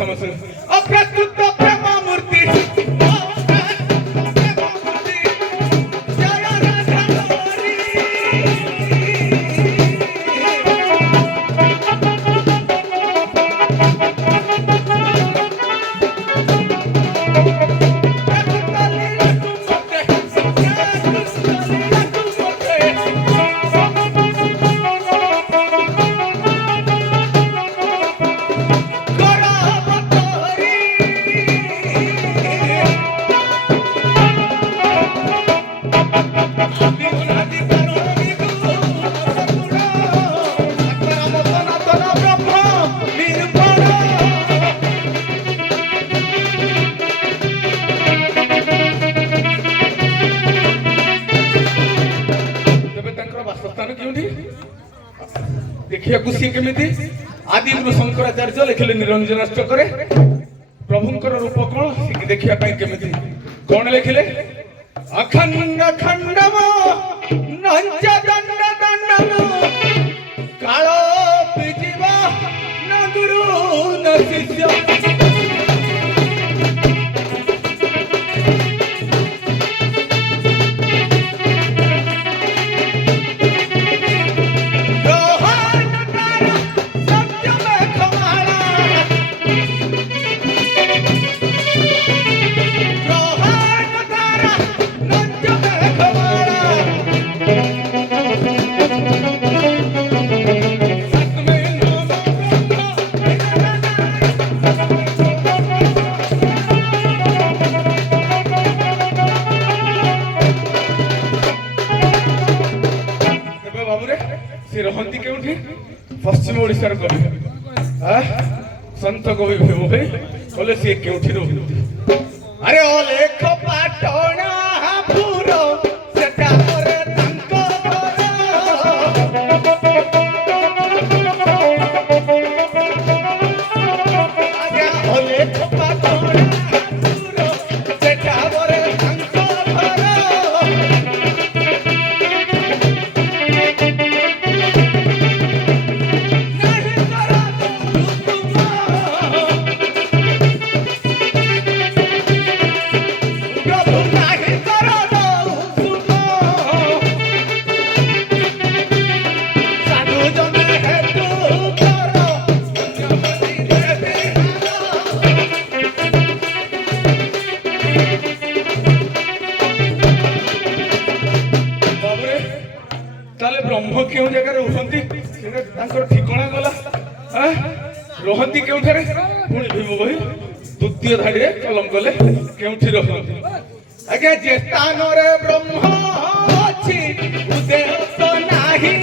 ସମସ୍ତେ ଅପ୍ରକୃତ ପ୍ରେମ ମୂର୍ତ୍ତି देखिए सी केमिति आदि गुरु शंकराचार्य लिखिले निरंजनाष्टक प्रभुंकर रूप कौन देखिया केमिति कौन लिखिले अखंड खंडम नंच दंड दंडम कालो पिजीवा न गुरु न शिष्य पश्चिम ओडिशार कवि संत कवि भीम भाई कहले सी केउठी रहନ୍ତି अरे अलेख पाटणा पुर सेटा करे तांको आगे अलेख पाटणा पुर सेटा करे तांको ब्रह्म क्यों जगह उठती ठिकणा गला रहती क्यों पुणी भीम भाई द्वितीय धाड़ी कलम कले क्यों रहती आज्ञा जे स्थान ब्रह्म अच्छी उदय तो नाही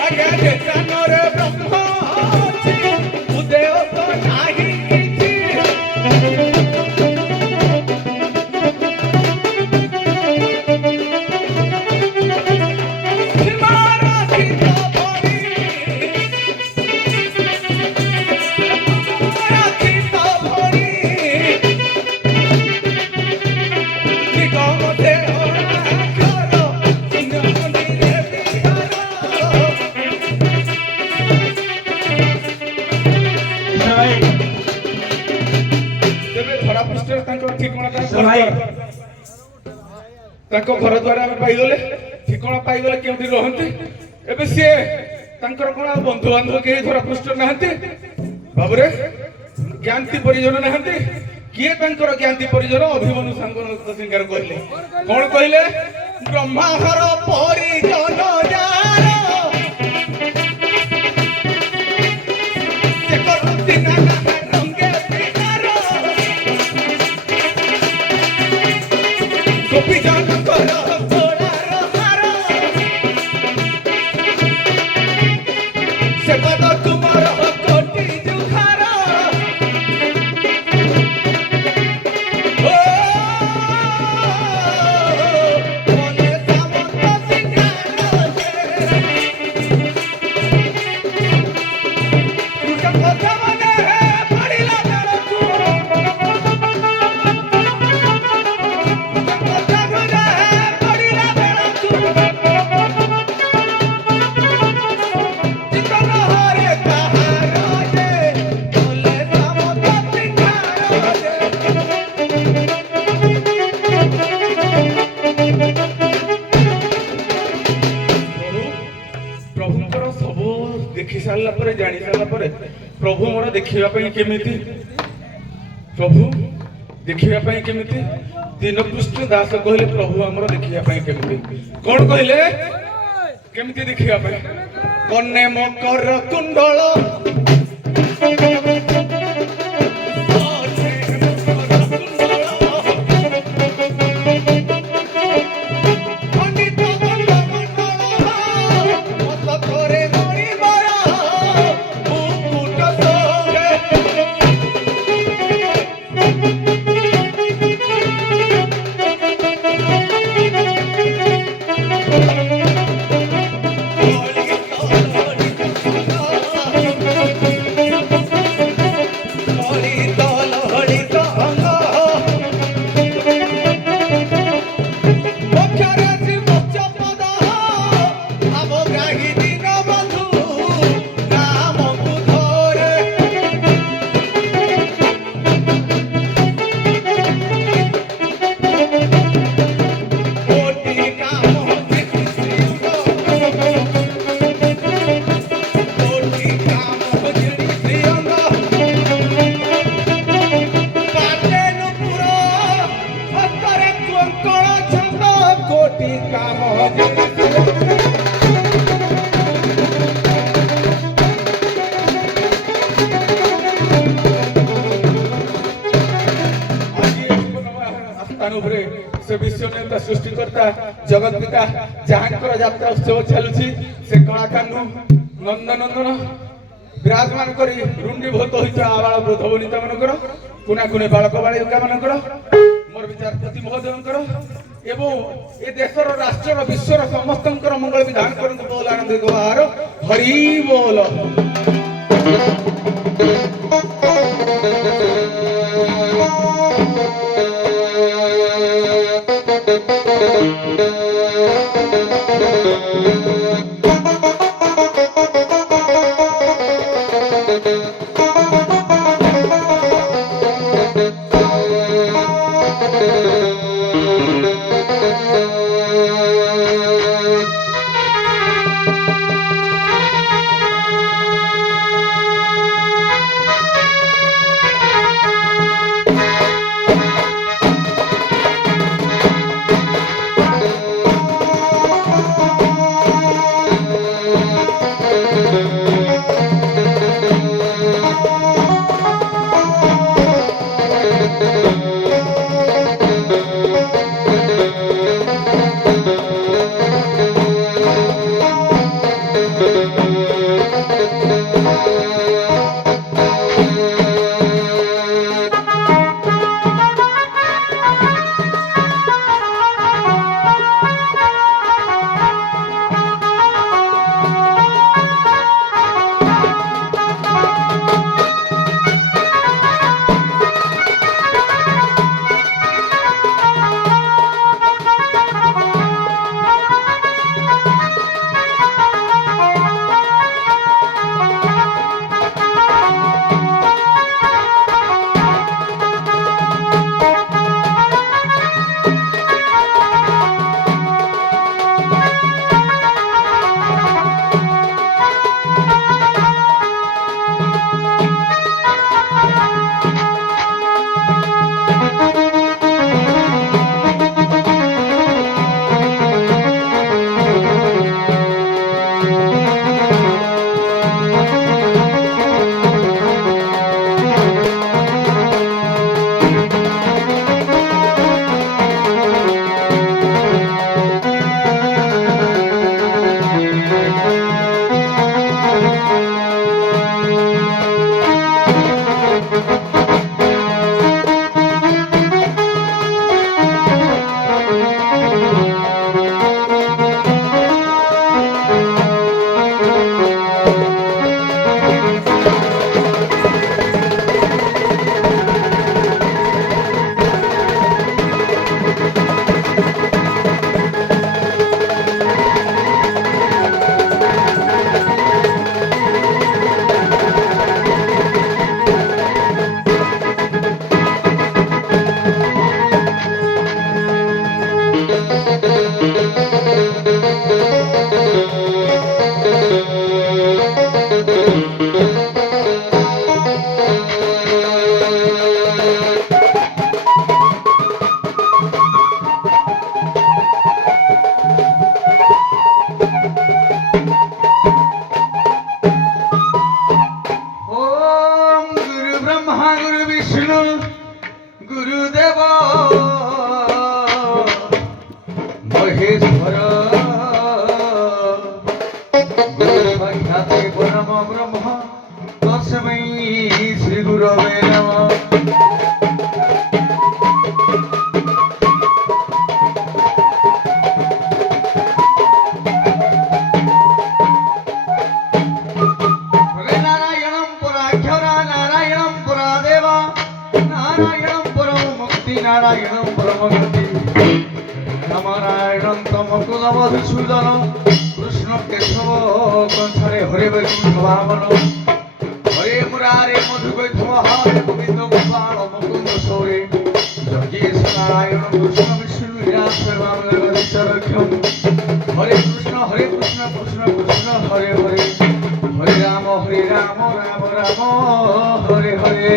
आज्ञा जे स्थान ब्रह्म अच्छी उदय तो नाही घर द्वारा पाईगले ठिकणा पाईगले केउठी रहंती एबे से तांकर कोन बंधु बांधव के धरा पृष्ठ नहंती बाबरे ज्ञानती परिजन नहंती किए तांकर ज्ञानती परिजन अभिमन्यु सांगन सिंगार कहले कोन कहले ब्रह्माहर परिजन जान से करती ना रंगे पिनार गोपी जान सारा पर जानी सारा पर प्रभु मोर देखा केमिति प्रभु देखा केमिति दीनकृष्ण दास कहले प्रभु आमर देखा केमिति कौन कहले केमिति देखा कन्ने मकर कुंडल से विश्वनेता सृष्टिकर्ता जगत पिता जहां यात्रा उत्सव चलुची से कलाकानु नंदनंदन विराजमान करी रुंडी भूत होता आबाल वृद्ध वनिता मनकर कुना कुने बालक बालिका मनकर मोर विचारपति महोदयंकर एवं ए देशर राष्ट्र विश्वर समस्तंकर मंगल विधान करंतु बोल आनंद द्वार हरि बोल মুকুন্দ মধুসূদন কৃষ্ণ কেশব কংসরে হরে বৈকুণ্ঠ বামন হরে মুরারে মধুকৈথম হরে গোবিন্দ গোপাল মুকুন্দ সৌরে জগদীশ নারায়ণ কৃষ্ণ বিষ্ণু বিরাট জগদীশ্বরক্ষম হরে কৃষ্ণ কৃষ্ণ কৃষ্ণ হরে হরে হরে রাম রাম রাম হরে হরে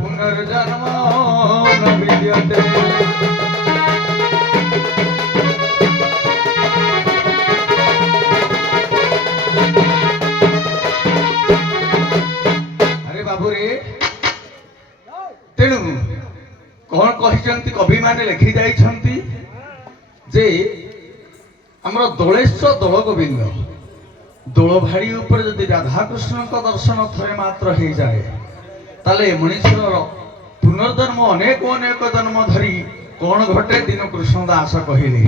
পুনর্জন্ম ন বিদ্যতে আরে বাবুরে তেণু কଣ କହିଛନ୍ତି କବି ମାନେ ଲେଖି ଯାଇଛନ୍ତି ଯେ ଆମର ଦୋଳେଶ୍ୱର ଦୋଳ ଗୋବିନ୍ଦ ଦୋଳ ଭାଡି ଉପରେ ଯଦି ରାଧାକୃଷ୍ଣଙ୍କ ଦର୍ଶନ ଥରେ ମାତ୍ର ହେଇଯାଏ ତାହେଲେ ମଣିଷର ପୁନର୍ଜନ୍ମ ଅନେକ ଅନେକ ଜନ୍ମ ଧରି କଣ ଘଟେ ଦିନ କୃଷ୍ଣ ଦାସ କହିଲେ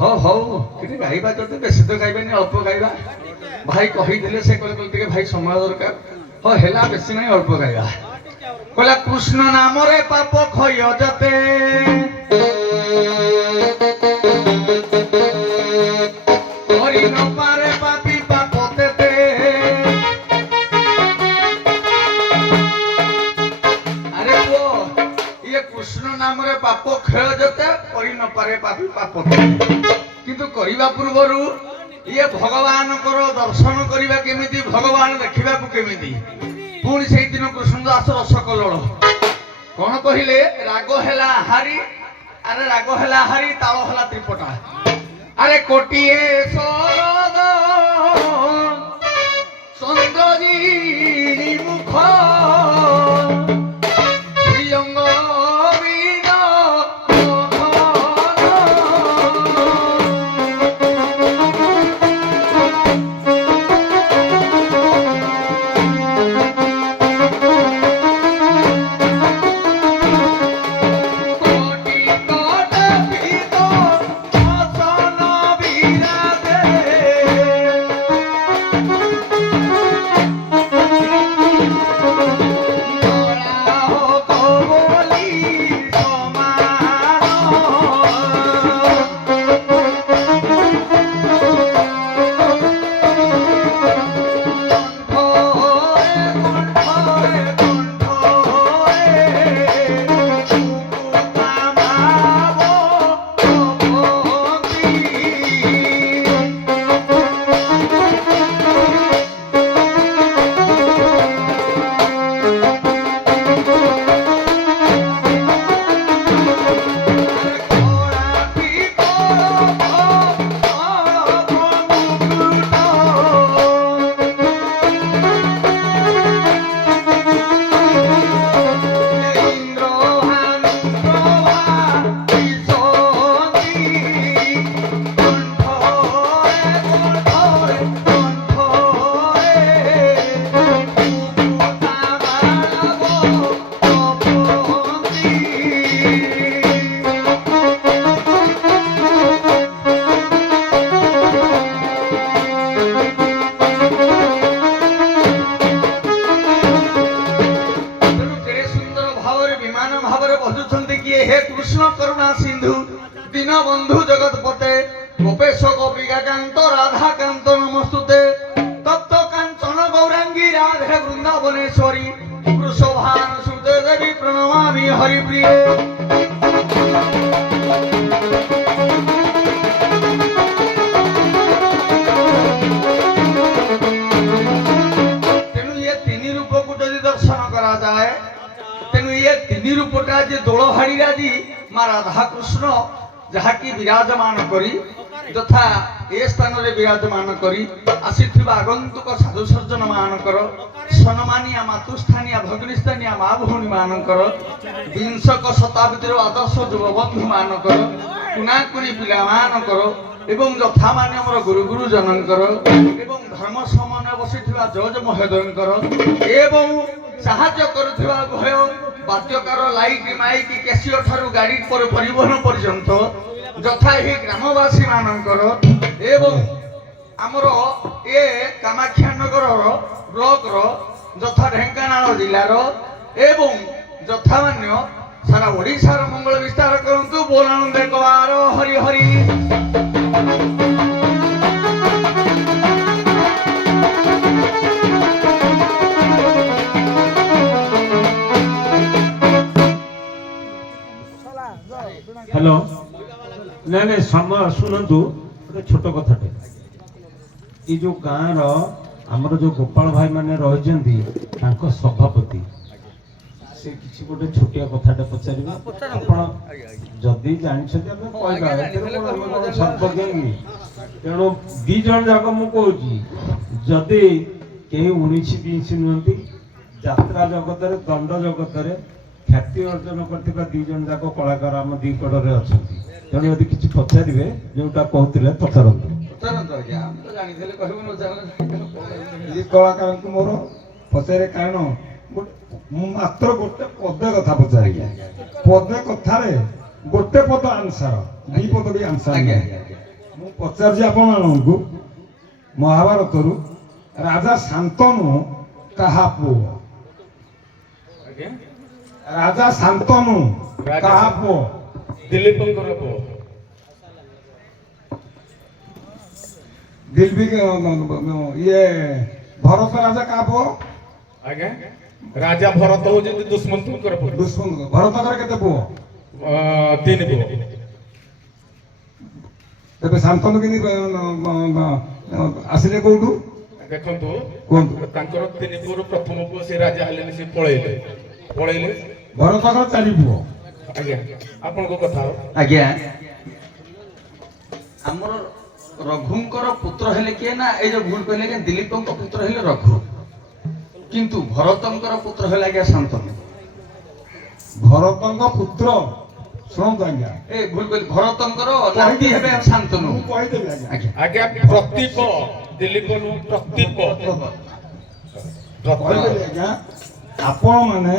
ହଉ ହଉ ଟିକେ ଗାଇବା ଯଦି ବେଶୀ ତ ଗାଇବାନି ଅଳ୍ପ ଗାଇବା ଭାଇ କହିଥିଲେ ସେ କହିଲେ ଟିକେ ଭାଇ ସମୟ ଦରକାର ହଉ ହେଲା ବେଶୀ ନାହିଁ ଅଳ୍ପ ଗାଇବା କହିଲା କୃଷ୍ଣ ନାମରେ ପାପ କ୍ଷୟ ଯେତେ କରି ନ ପାରେ ପାପି ପାପ ତେତେ আরে ও ইয়ে কৃষ্ণ নামরে পাপ ক্ষয় যেতে করি ন পারে পাপি পাপ কিন্তু করিবা পূর্বরু ইয়ে ভগবানଙ୍କର দর্শন করিবা কেমিতি ভগবান দেখিବାକୁ কেমিতি পুଣି সেই দিন কৃষ্ণদাস রস কল্লোল কোন কহিলে রাগ হেলা হারি আরে রাগ হেলা হারি তাল হেলা ত্রিপটা আরে কোটিয়ে সরদ চন্দ্রজি মুখ প্রিয়ঙ্গ বন্ধু জগৎপতে গোপেশ গোপিকাকান্ত রাধাকান্ত নমস্তুতে তপ্ত কাঞ্চন গৌরাঙ্গী রাধে বৃন্দাবনেশ্বরী বৃষভান সুতে দেবী প্রণমামি হরিপ্রিয়ে তেণু ইয়ে তিনি রূপকু যদি দর্শন করা যায় তেণু ইয়ে তিনি রূপটা যে দোল ভাড়ি আଜି মা রাধা কৃষ্ণ যাহাকি বিরাজমান করি ଯଥା ଏ ସ୍ଥାନରେ ବିରାଜମାନ କରି ଆସିଥିବା ଆଗନ୍ତୁକ ସାଧୁ ସଜ୍ଜନ ମାନଙ୍କର ସମ୍ମାନିଆ ମାତୃସ୍ଥାନୀୟ ଭଗ୍ନିସ୍ଥାନୀୟ ମା ଭଉଣୀ ମାନଙ୍କର ବିଂଶକ ଶତାବ୍ଦୀର ଆଦର୍ଶ ଯୁବବନ୍ଧୁ ମାନଙ୍କର କୁଣାକୁଣି ପିଲାମାନଙ୍କର ଏବଂ ଯଥାମାନେ ଆମର ଗୁରୁ ଗୁରୁଜନଙ୍କର ଏବଂ ଧର୍ମ ସମନ୍ୱୟ ବସିଥିବା ଜଜ ମହୋଦୟଙ୍କର ଏବଂ ସାହାଯ୍ୟ କରୁଥିବା ଉଭୟ ବାଦ୍ୟକାର ଲାଇଟ୍ ମାଇକ୍ କ୍ୟାସିଓ ଠାରୁ ଗାଡ଼ି ପରିବହନ ପର୍ଯ୍ୟନ୍ତ ଯଥା ଏହି ଗ୍ରାମବାସୀ ମାନଙ୍କର ଏବଂ ଆମର ଏ କାମାକ୍ଷାନଗରର ବ୍ଲକର ଯଥା ଢେଙ୍କାନାଳ ଜିଲ୍ଲାର ଏବଂ ଯଥାମାନ୍ୟ ସାରା ଓଡ଼ିଶାର ମଙ୍ଗଳ ବିସ୍ତାର କରନ୍ତୁ। ବୋଲ ଆନନ୍ଦ କବାର ହରି ହରି। हेलो ना ना समय शुणु गोटे छोट कथाटे ये जो गाँव रमर जो गोपाल भाई माने रही सभापति से किसी गोटे छोटिया कथाटे पचारे जदि जानते सर्वज्ञ तेणु दी जन जाक मुझे जदि कहीं 19-20 नुहति यात्रा जगत दंड जगत ख्याति अर्जन करथिबा दी जन जाक कलाकार आम दी कड़े अच्छा तेणु यदि किसी पचारे जोटा कहते पचारतु कलाकार को मोर पचारे कारण मात्र गोटे पदे कथा पचारि पदे कथार गोटे पद आंसर दी पद भी आंसर मु पचार आपण महाभारत राजा शांतनु कहा पुओ राजा शांतनु कहा पुओ दिलीपଙ୍କର ପୁଅ दिल्ली ये भरत राजा कहा पुओ ଆଜ୍ଞା ରାଜା ଭରତ ହଉଛନ୍ତି ଦୁଷ୍ମନ୍ତଙ୍କର ପୁଅ दुष्मन भरत केते पुओ 3 ପୁଅ तेरे शांतनु कि आसिले कौटू ଦେଖନ୍ତୁ କୁହନ୍ତୁ। ତାଙ୍କର 3 ପୁଅରୁ ପ୍ରଥମ ପୁଅ ସେ ରାଜା ହେଲେନି ସେ ପଳେଇଲେ भरत चारि पुओ ଆଜ୍ଞା ଆପଣଙ୍କ କଥା ଆଜ୍ଞା ଆମର ରଘୁଙ୍କର ପୁତ୍ର ହେଲେ କିଏ ନା ଏଇ ଯୋଉ ଭୁଲ କହିଲେ ଆଜ୍ଞା ଦିলীପଙ୍କ ପୁତ୍ର ହେଲେ ରଘୁ କିନ୍ତୁ ଭରତଙ୍କର ପୁତ୍ର ହେଲେ ଆଜ୍ଞା ଶାନ୍ତନୁ भरत पुत्र शुणु आज्ञा ଏ ଭୁଲ କହିଲି ଭରତଙ୍କର ନାତି ହେବେ ଶାନ୍ତନୁ कहीदेवी आज्ञा ଆଜ୍ଞା ପ୍ରତୀପ ଦିলীପ ନୁ ପ୍ରତୀପ कहीदेवी आज्ञा आपण माने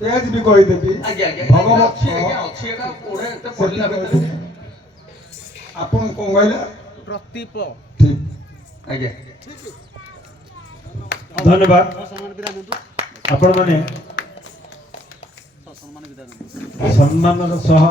पेज भी कहीदेवी ଆଜ୍ଞା ଆଜ୍ଞା भगवत ଅଛି ଆଜ୍ଞା ଅଛି ଏଟା କୋଡେ ଏତେ ପଢିଲା ଭିତରେ आपण कौन कहले ପ୍ରତୀପ ठीक ଆଜ୍ଞା धन्यवाद आपण माने सम्मान सह